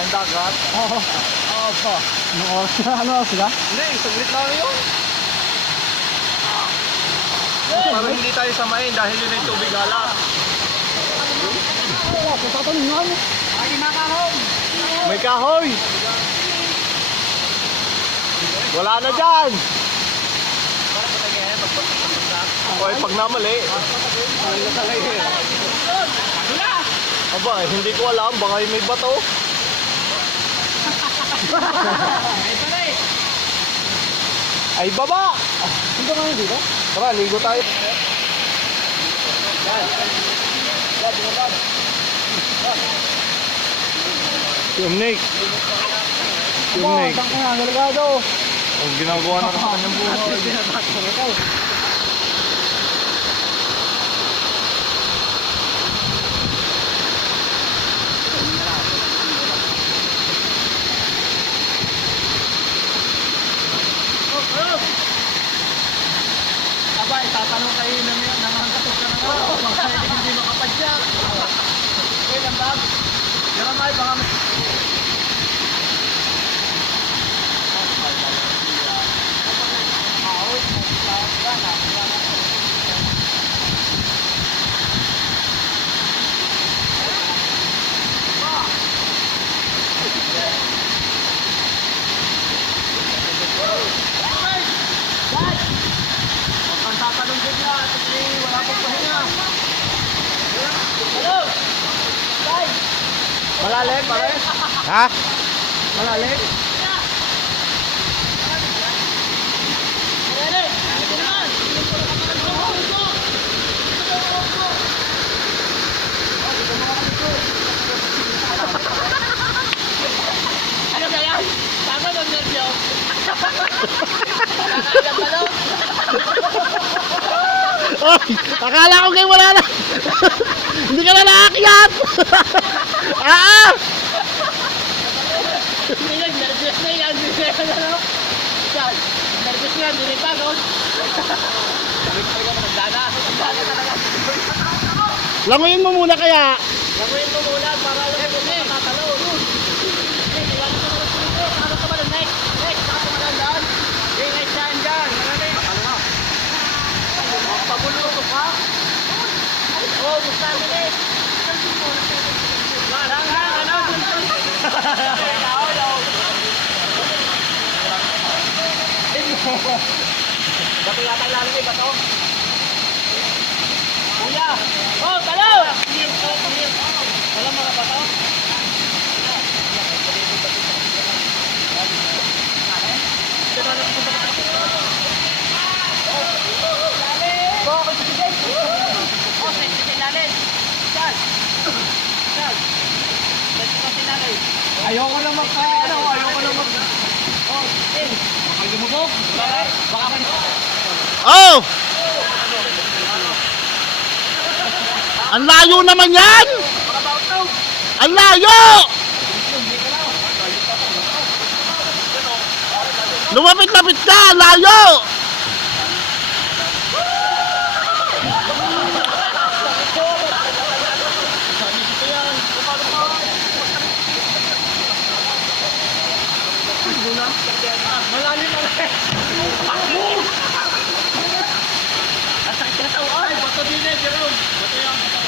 tayong dagat. Oo. Oo pa. Anong oras na? Ano oras na? Hindi, suglit lang yun. Para hindi tayo samain dahil yun ay tubig halat. Wala, tatanong nga mo. Ay, makahon. May kahoy. Wala na dyan. Hoy, pag namali. Aba, hindi ko alam. Baka may bato. Ay, baba! Hindi ka dito? Tara, ligo tayo. Yung Nick. Yung Nick. Ang kanya, delikado. Ang ginagawa na sa kanyang buhay. Abay, tatanong kayo na mga katok ka na nga. Baka hindi makapadyak. Okay lang, Bob. Diyan may baka ang tatanong din na kasi wala pong pahinga. Hello! Tay! Malalim, pare? Ha? Malalim? Ano ba yan? Tama ng nervyo. Oy! Akala ko kayo wala na! Hindi ka na naakyat! Nervous na yan. Nervous na yan. Hindi pa, no? Sabi ko talaga matagdana. Matagdana talaga. Languyin mo muna kaya! Gagawin mo muna para alam mo kung makakalaw. Okay, iwan mo muna dito. Saka ka ba ng next? Next, saka ka ba ng daan? Okay, next daan dyan. Ano na? Pabulutok ha? Oo, gusto namin eh. Lang, ano? Bato yata ilalim eh, bato. Kuya! Oh, talo! Alam mo na ba ito? Ayoko na magkano. Ayoko na mag... Baka lumubog. Baka man... Oh! Ang layo naman yan! Ang layo! Lumapit-lapit ka! Ang layo! Malalim na lang. Asakit na tao. Ay, bato din eh, Jerome. Bato yan, bato.